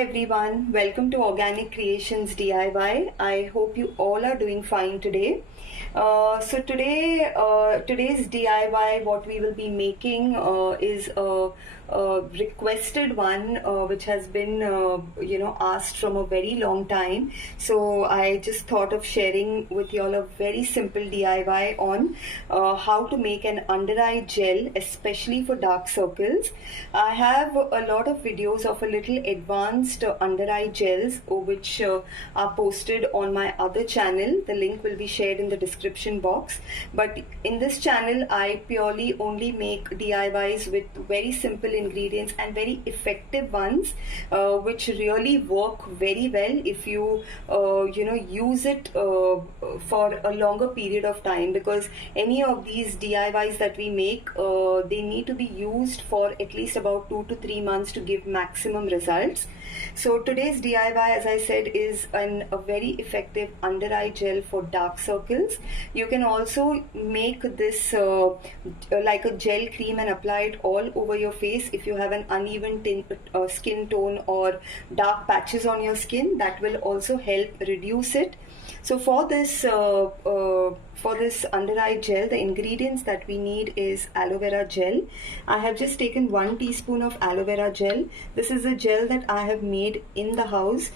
everyone, welcome to Organic Creations DIY. I hope you all are doing fine today. Today's DIY, what we will be making is a requested one, which has been asked from a very long time. So I just thought of sharing with you all a very simple DIY on how to make an under eye gel, especially for dark circles. I have a lot of videos of a little advanced under eye gels which are posted on my other channel. The link will be shared in the description box. But in this channel, I purely only make DIYs with very simple ingredients and very effective ones, which really work very well if you use it for a longer period of time, because any of these DIYs that we make, they need to be used for at least about 2 to 3 months to give maximum results. So today's DIY, as I said, is a very effective under eye gel for dark circles. You can also make this like a gel cream and apply it all over your face if you have an uneven skin tone or dark patches on your skin. That will also help reduce it. So for this under eye gel, the ingredients that we need is aloe vera gel. I have just taken 1 teaspoon of aloe vera gel. This is a gel that I have made in the house.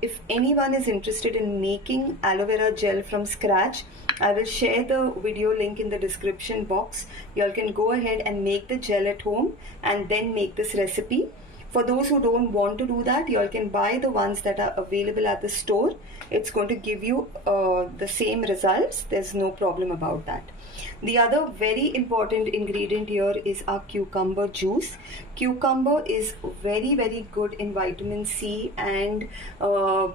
If anyone is interested in making aloe vera gel from scratch, I will share the video link in the description box. You all can go ahead and make the gel at home and then make this recipe. For those who don't want to do that, you all can buy the ones that are available at the store. It's going to give you the same results. There's no problem about that. The other very important ingredient here is our cucumber juice. Cucumber is very, very good in vitamin C, and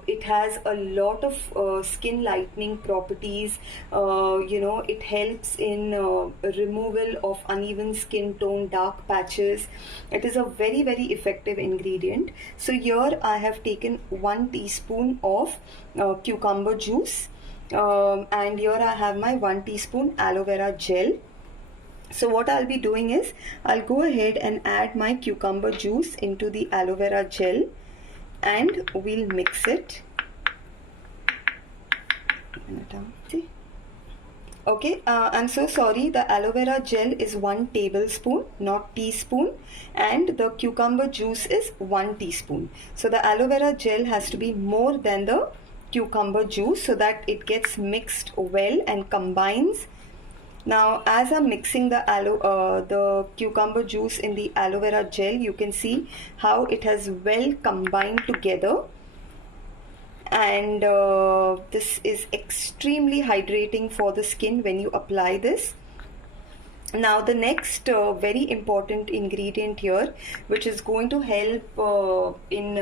it has a lot of skin lightening properties. It helps in removal of uneven skin tone, dark patches. It is a very, very effective ingredient. So here I have taken 1 teaspoon of cucumber juice. And here I have my 1 teaspoon aloe vera gel. So what I'll be doing is I'll go ahead and add my cucumber juice into the aloe vera gel and we'll mix it. Okay, I'm so sorry, the aloe vera gel is 1 tablespoon, not teaspoon, and the cucumber juice is 1 teaspoon. So the aloe vera gel has to be more than the cucumber juice so that it gets mixed well and combines. Now as I'm mixing the cucumber juice in the aloe vera gel, you can see how it has well combined together, and this is extremely hydrating for the skin when you apply this. Now the next very important ingredient here, which is going to help in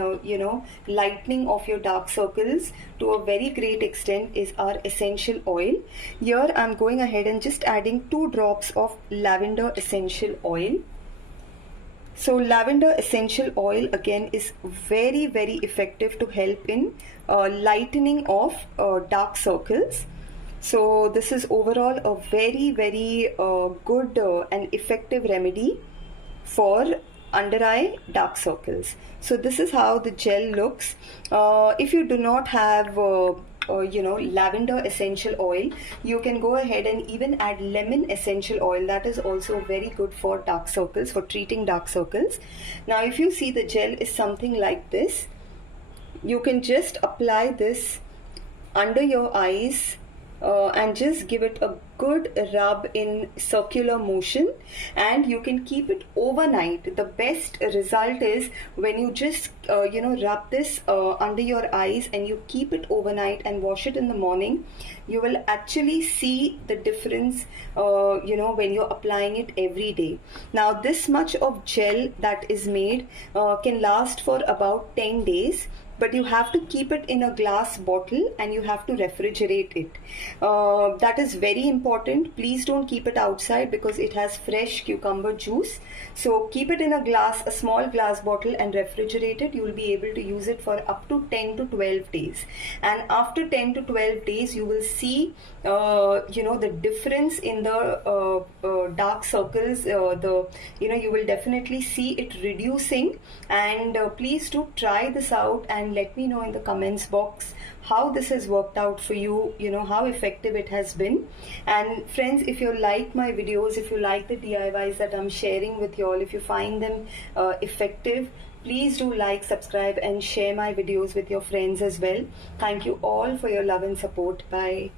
lightening of your dark circles to a very great extent, is our essential oil. Here I'm going ahead and just adding 2 drops of lavender essential oil. So lavender essential oil again is very, very effective to help in lightening of dark circles. So this is overall a very, very good and effective remedy for under eye dark circles. So this is how the gel looks. If you do not have lavender essential oil, you can go ahead and even add lemon essential oil. That is also very good for dark circles, for treating dark circles. Now if you see, the gel is something like this. You can just apply this under your eyes and just give it a good rub in circular motion, and you can keep it overnight. The best result is when you just rub this under your eyes and you keep it overnight and wash it in the morning. You will actually see the difference when you're applying it every day. Now this much of gel that is made can last for about 10 days. but you have to keep it in a glass bottle and you have to refrigerate it. That is very important. Please don't keep it outside because it has fresh cucumber juice. So keep it in a small glass bottle and refrigerate it. You will be able to use it for up to 10 to 12 days. And after 10 to 12 days, you will see, the difference in the dark circles. You will definitely see it reducing. And please do try this out and let me know in the comments box how this has worked out for you, how effective it has been. And friends, if you like my videos, if you like the DIYs that I'm sharing with you all, if you find them effective, please do like, subscribe and share my videos with your friends as well. Thank you all for your love and support. Bye.